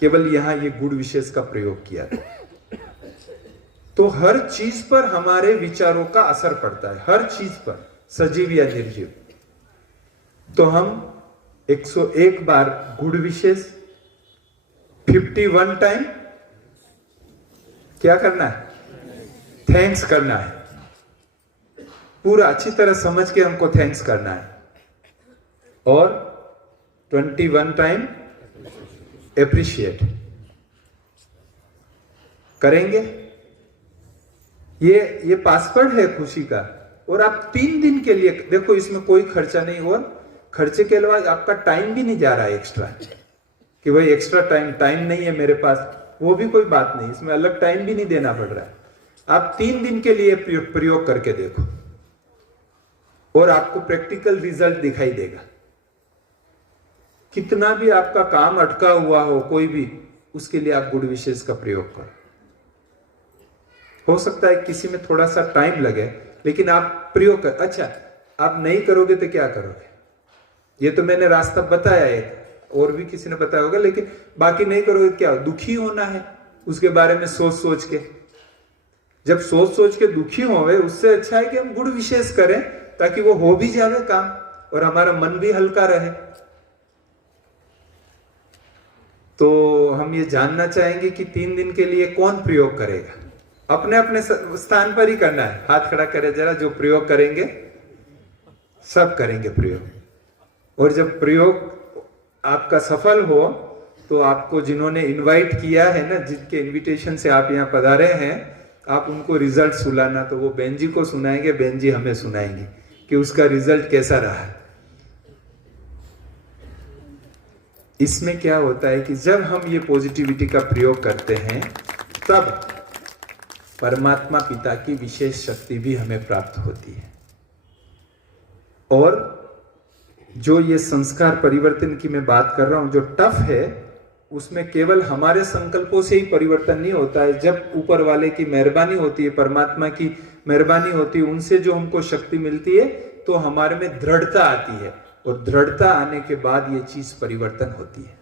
केवल यहां ये गुण विशेष का प्रयोग किया था। तो हर चीज पर हमारे विचारों का असर पड़ता है, हर चीज पर, सजीव या निर्जीव। तो हम 101 बार गुण विशेष, 51 टाइम क्या करना है, थैंक्स करना है। पूरा अच्छी तरह समझ के हमको थैंक्स करना है। और 21 टाइम एप्रिशिएट करेंगे। ये पासवर्ड है खुशी का। और आप 3 दिन के लिए देखो, इसमें कोई खर्चा नहीं, और खर्चे के अलावा आपका टाइम भी नहीं जा रहा है एक्स्ट्रा, कि भाई एक्स्ट्रा टाइम नहीं है मेरे पास, वो भी कोई बात नहीं, इसमें अलग टाइम भी नहीं देना पड़ रहा है। आप 3 दिन के लिए प्रयोग करके देखो और आपको प्रैक्टिकल रिजल्ट दिखाई देगा। कितना भी आपका काम अटका हुआ हो, कोई भी, उसके लिए आप गुण विशेष का प्रयोग करो। हो सकता है किसी में थोड़ा सा टाइम लगे, लेकिन आप प्रयोग कर। अच्छा, आप नहीं करोगे तो क्या करोगे, ये तो मैंने रास्ता बताया है, और भी किसी ने बताया होगा, लेकिन बाकी नहीं करोगे क्या, दुखी होना है उसके बारे में सोच सोच के। जब सोच सोच के दुखी होवे, उससे अच्छा है कि हम गुण विशेष करें, ताकि वो हो भी जावे काम और हमारा मन भी हल्का रहे। तो हम ये जानना चाहेंगे कि 3 दिन के लिए कौन प्रयोग करेगा। अपने अपने स्थान पर ही करना है। हाथ खड़ा करे जरा, जो प्रयोग करेंगे, सब करेंगे प्रयोग। और जब प्रयोग आपका सफल हो, तो आपको जिन्होंने इनवाइट किया है ना, जिनके इनविटेशन से आप यहाँ पधारे हैं, आप उनको रिजल्ट सुनाना। तो वो बहन जी को सुनाएंगे, बहन जी हमें सुनाएंगे कि उसका रिजल्ट कैसा रहा। इसमें क्या होता है कि जब हम ये पॉजिटिविटी का प्रयोग करते हैं, तब परमात्मा पिता की विशेष शक्ति भी हमें प्राप्त होती है। और जो ये संस्कार परिवर्तन की मैं बात कर रहा हूं, जो टफ है, उसमें केवल हमारे संकल्पों से ही परिवर्तन नहीं होता है। जब ऊपर वाले की मेहरबानी होती है, परमात्मा की मेहरबानी होती है, उनसे जो हमको शक्ति मिलती है, तो हमारे में दृढ़ता आती है। और दृढ़ता आने के बाद ये चीज परिवर्तन होती है।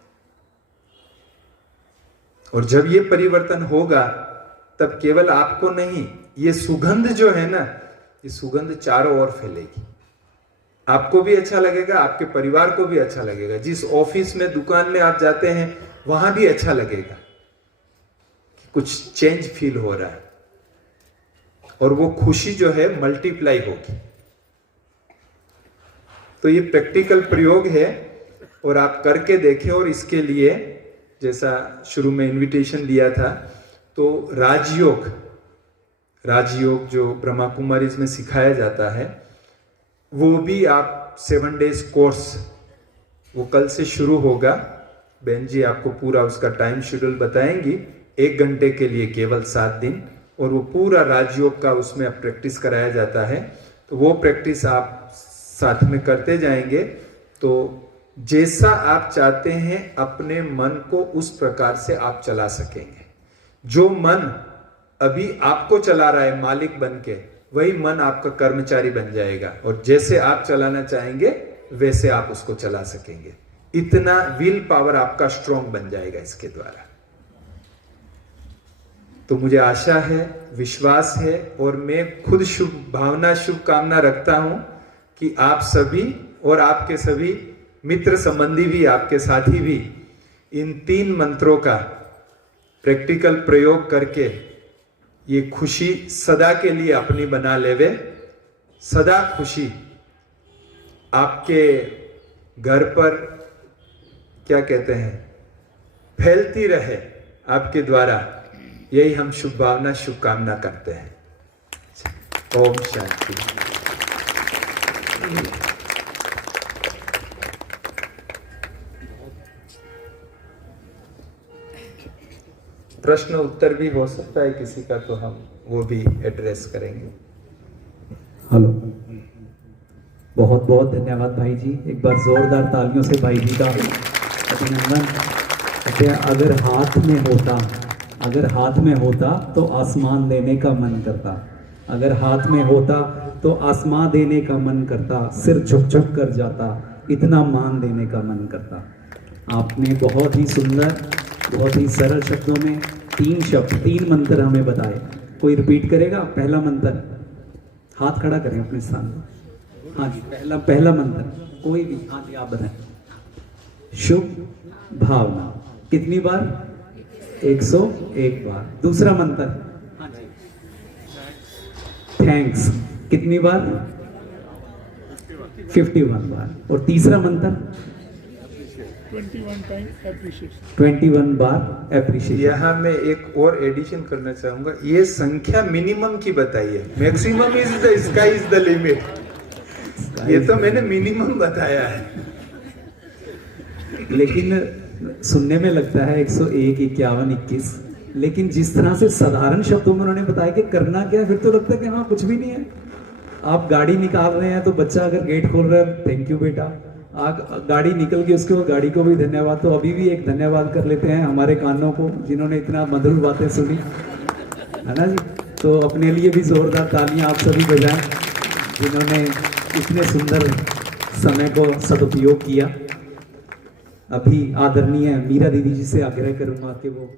और जब ये परिवर्तन होगा, तब केवल आपको नहीं, ये सुगंध जो है ना, ये सुगंध चारों ओर फैलेगी। आपको भी अच्छा लगेगा, आपके परिवार को भी अच्छा लगेगा। जिस ऑफिस में, दुकान में आप जाते हैं वहां भी अच्छा लगेगा कि कुछ चेंज फील हो रहा है, और वो खुशी जो है मल्टीप्लाई होगी। तो ये प्रैक्टिकल प्रयोग है और आप करके देखें। और इसके लिए जैसा शुरू में इनविटेशन दिया था, तो राजयोग जो ब्रह्मा कुमारीज में सिखाया जाता है, वो भी आप 7 डेज कोर्स, वो कल से शुरू होगा। बहन जी आपको पूरा उसका टाइम शेड्यूल बताएंगी। 1 घंटे के लिए केवल 7 दिन, और वो पूरा राजयोग का उसमें आप प्रैक्टिस कराया जाता है। तो वो प्रैक्टिस आप साथ में करते जाएंगे, तो जैसा आप चाहते हैं अपने मन को उस प्रकार से आप चला सकेंगे। जो मन अभी आपको चला रहा है मालिक बन के, वही मन आपका कर्मचारी बन जाएगा, और जैसे आप चलाना चाहेंगे वैसे आप उसको चला सकेंगे। इतना विल पावर आपका स्ट्रॉन्ग बन जाएगा इसके द्वारा। तो मुझे आशा है, विश्वास है, और मैं खुद शुभकामना रखता हूं कि आप सभी और आपके सभी मित्र संबंधी भी, आपके साथी भी इन 3 मंत्रों का प्रैक्टिकल प्रयोग करके ये खुशी सदा के लिए अपनी बना लेवे। सदा खुशी आपके घर पर, क्या कहते हैं, फैलती रहे आपके द्वारा। यही हम शुभकामना करते हैं। ओम शांति। प्रश्न उत्तर भी हो सकता है किसी का, तो हम वो भी एड्रेस करेंगे। हेलो, बहुत बहुत धन्यवाद भाई जी। एक बार जोरदार तालियों से भाई जी का अभिनंदन। अगर हाथ में होता तो आसमान देने का मन करता, अगर हाथ में होता तो आसमान देने का मन करता, सिर झुक कर जाता, इतना मान देने का मन करता। आपने बहुत ही सुंदर, बहुत ही सरल शब्दों में 3 मंत्र हमें बताए। कोई रिपीट करेगा? पहला मंत्र, हाथ खड़ा करें अपने सामने। हाँ जी, पहला मंत्र कोई भी। हाँ जी, आप बताएं। शुभ भावना कितनी बार? 101 बार। दूसरा मंत्र, हाँ जी, थैंक्स कितनी बार? 51 बार। और तीसरा मंत्र 21 बार एप्रिशिएशन। यहाँ मैं एक और एडिशन करना चाहूंगा। ये संख्या मिनिमम की बताई है, maximum is the sky is the limit. ये तो मैंने मिनिमम बताया है। लेकिन सुनने में लगता है 101, 51, 21, लेकिन जिस तरह से साधारण शब्दों में उन्होंने बताया कि करना क्या है, फिर तो लगता है कि हाँ कुछ भी नहीं है। आप गाड़ी निकाल रहे हैं तो बच्चा अगर गेट खोल रहा है, थैंक यू बेटा। गाड़ी निकल गई, उसके बाद गाड़ी को भी धन्यवाद। तो अभी भी एक धन्यवाद कर लेते हैं हमारे कानों को, जिन्होंने इतना मधुर बातें सुनी, है ना जी। तो अपने लिए भी जोरदार तालियां आप सभी बजाएं, जिन्होंने इतने सुंदर समय को सदुपयोग किया। अभी आदरणीय मीरा दीदी जी से आग्रह करूंगा कि वो